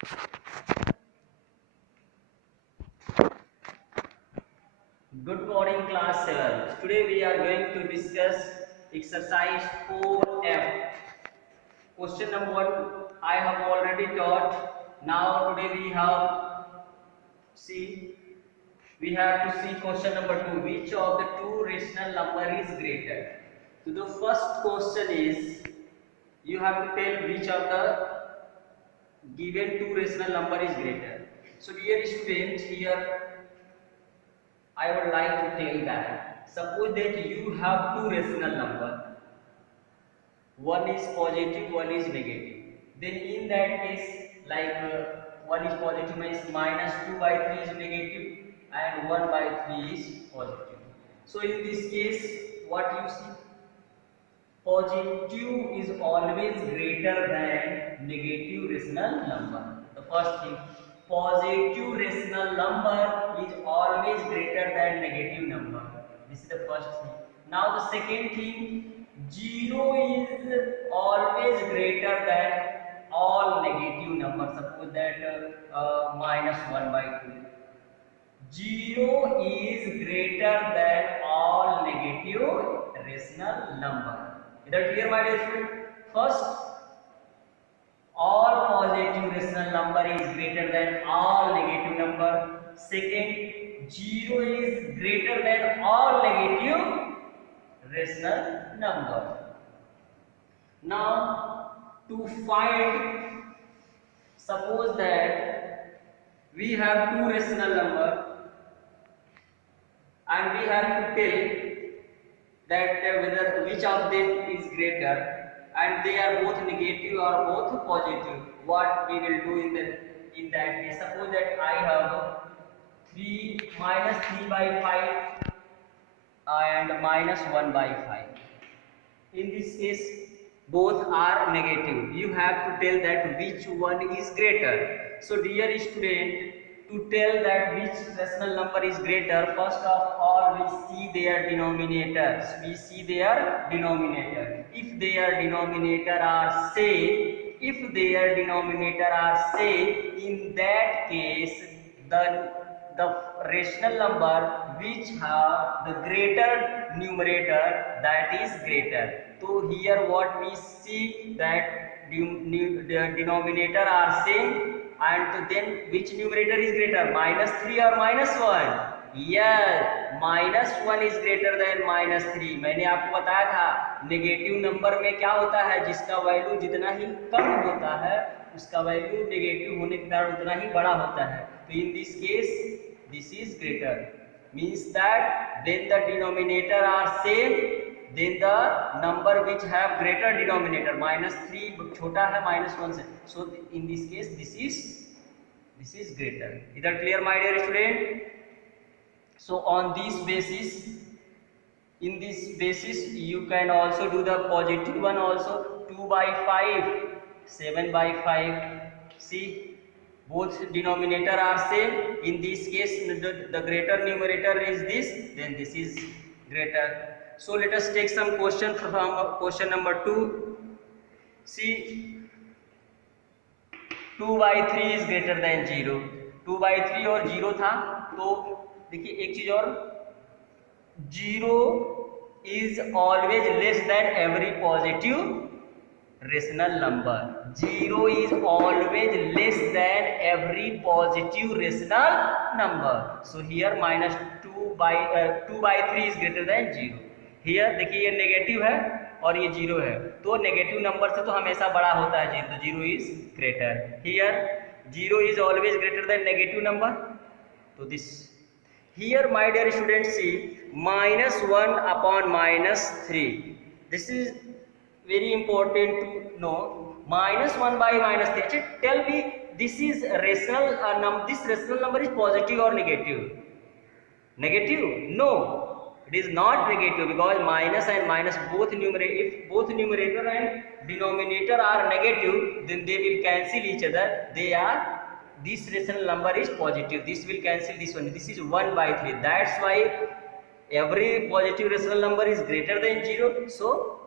Good morning, class 7. Today we are going to discuss exercise 4F. Question number 1 I have already taught. Now today see we have to see question number 2. Which of the two rational number is greater? So the first question is you have to tell which of the given two rational number is greater. So dear students, here I would like to tell that suppose that you have two rational number, one is positive, one is negative. Then in that case, like one is positive means minus 2 by 3 is negative and 1 by 3 is positive. So in this case, what you see? Positive is always greater than negative rational number. The first thing, positive rational number is always greater than negative number. This is the first thing. Now the second thing, 0 is always greater than all negative numbers. Suppose that minus 1 by 2. 0 is greater than all negative rational number. Is that clear, my dear student? First, all positive rational number is greater than all negative number. Second, 0 is greater than all negative rational number. Now, to find, suppose that we have two rational number and we have to tell that whether which of them is greater, and they are both negative or both positive. What we will do in that case? Suppose that I have 3 minus 3 by 5 and minus 1 by 5. In this case, both are negative. You have to tell that which one is greater. So dear student, to tell that which rational number is greater, first of all we see their denominators. We see their denominator. If their denominator are same, in that case the rational number which have the greater numerator, that is greater. So here what we see that the denominator are same, and then which numerator is greater, minus 3 or minus 1? Yes, minus 1 is greater than minus 3. मैंने आपको बताया था negative number में क्या होता है, जिसका value जितना ही कम होता है उसका वैल्यू नेगेटिव होने के कारण उतना ही बड़ा होता है. तो in this case this is greater, means that when the denominator are same, then the number which have greater denominator, minus 3 छोटा है minus 1 से, so in this case this is greater. Is that clear, my dear student? So on this basis, in this basis you can also do the positive one also. 2 by 5, 7 by 5. See, both denominator are same. In this case the greater numerator is this, then this is greater. So let us take some question from question number 2. See, 2 by 3 is greater than 0. 2 by 3 और 0 था, तो देखिए एक चीज और, 0 is always less than every positive rational number. 0 is always less than every positive rational number. So here minus 2 by 3 is greater than 0. Here देखिए ये negative है और ये 0 है, तो नेगेटिव नंबर से तो हमेशा बड़ा होता है 0, तो 0 is greater. Here 0 is always greater than negative number. तो this here, my dear students, see, minus 1 upon minus 3. This is very important to know. Minus 1 by minus 3. Actually, tell me, this is rational this rational number is positive or negative? Negative? No, it is not negative, because minus and minus both numerator, if both numerator and denominator are negative, then they will cancel each other. They are, this rational number is positive, this will cancel this one, this is 1 by 3. That's why every positive rational number is greater than 0. So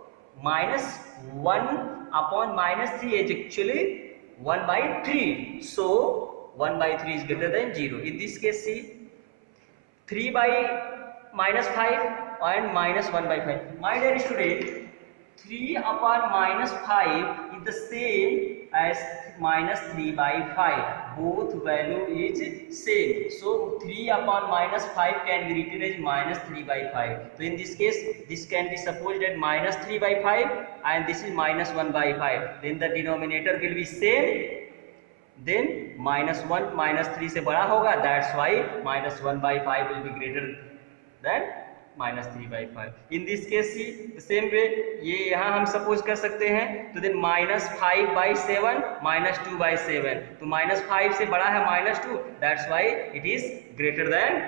minus 1 upon minus 3 is actually 1 by 3. So 1 by 3 is greater than 0. In this case, see, 3 by minus 5 and minus 1 by 5. My dear student, 3 upon minus 5 is the same as minus 3 by 5. Both value is same. So 3 upon minus 5 can be written as minus 3 by 5. So in this case, this can be supposed as minus 3 by 5 and this is minus 1 by 5. Then the denominator will be same. Then minus 1 minus 3 से बड़ा होगा, that's why minus 1 by 5 will be greater than minus 3 by 5. In this case, see, the same way, ये यहाँ हम suppose कर सकते हैं, तो then minus 5 by 7 minus 2 by 7, तो minus 5 से बड़ा है minus 2, that's why it is greater than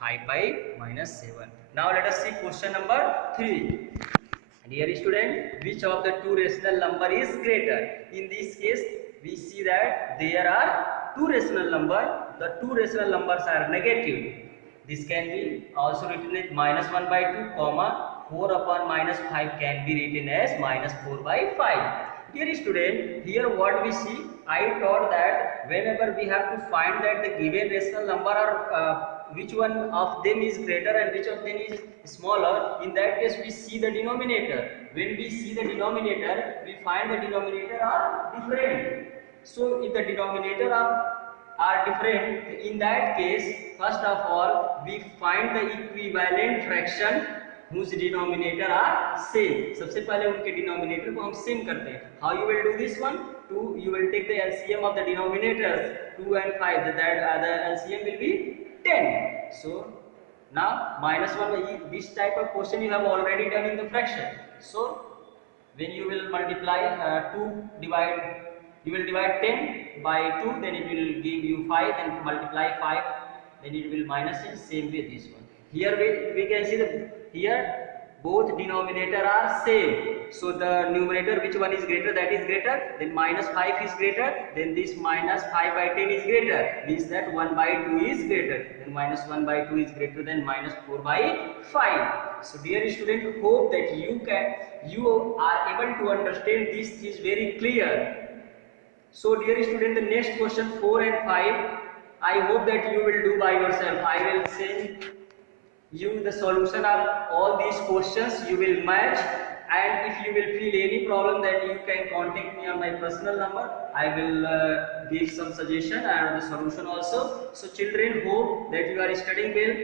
5 by minus 7. Now let us see question number 3. Dear student, which of the two rational number is greater? In this case, we see that there are two rational numbers. The two rational numbers are negative. This can be also written as minus 1 by 2, comma 4 upon minus 5 can be written as minus 4 by 5. Dear student, here what we see, I taught that whenever we have to find that the given rational number are which one of them is greater and which of them is smaller, in that case we see the denominator. When we see the denominator, we find the denominator are different. So if the denominator are different, in that case, first of all, we find the equivalent fraction whose denominator are same. सबसे पहले उनके denominator को हम same करते हैं. How you will do this one? You will take the LCM of the denominators 2 and 5. That the LCM will be 10. So now minus 1, this type of question you have already done in the fraction. So when you will multiply you will divide 10 by 2, then it will give you 5, then multiply 5, then it will minus it. Same way this one. Here we can see that here both denominator are same. So the numerator, which one is greater, that is greater. Then minus 5 is greater. Then this minus 5 by 10 is greater. Means that 1 by 2 is greater. Then minus 1 by 2 is greater than minus 4 by 5. So dear student, hope that you are able to understand this is very clear. So dear student, the next question 4 and 5, I hope that you will do by yourself. I will send you the solution of all these questions. You will match, and if you will feel any problem, then you can contact me on my personal number. I will give some suggestion and the solution also. So children, hope that you are studying well.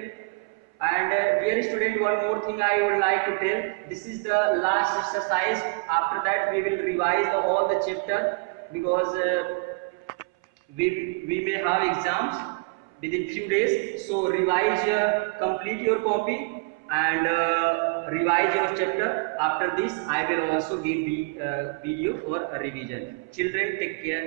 And dear student, one more thing I would like to tell. This is the last exercise. After that we will revise all the chapter, because we may have exams within few days. So revise, complete your copy and revise your chapter. After this I will also give video for revision. Children, take care.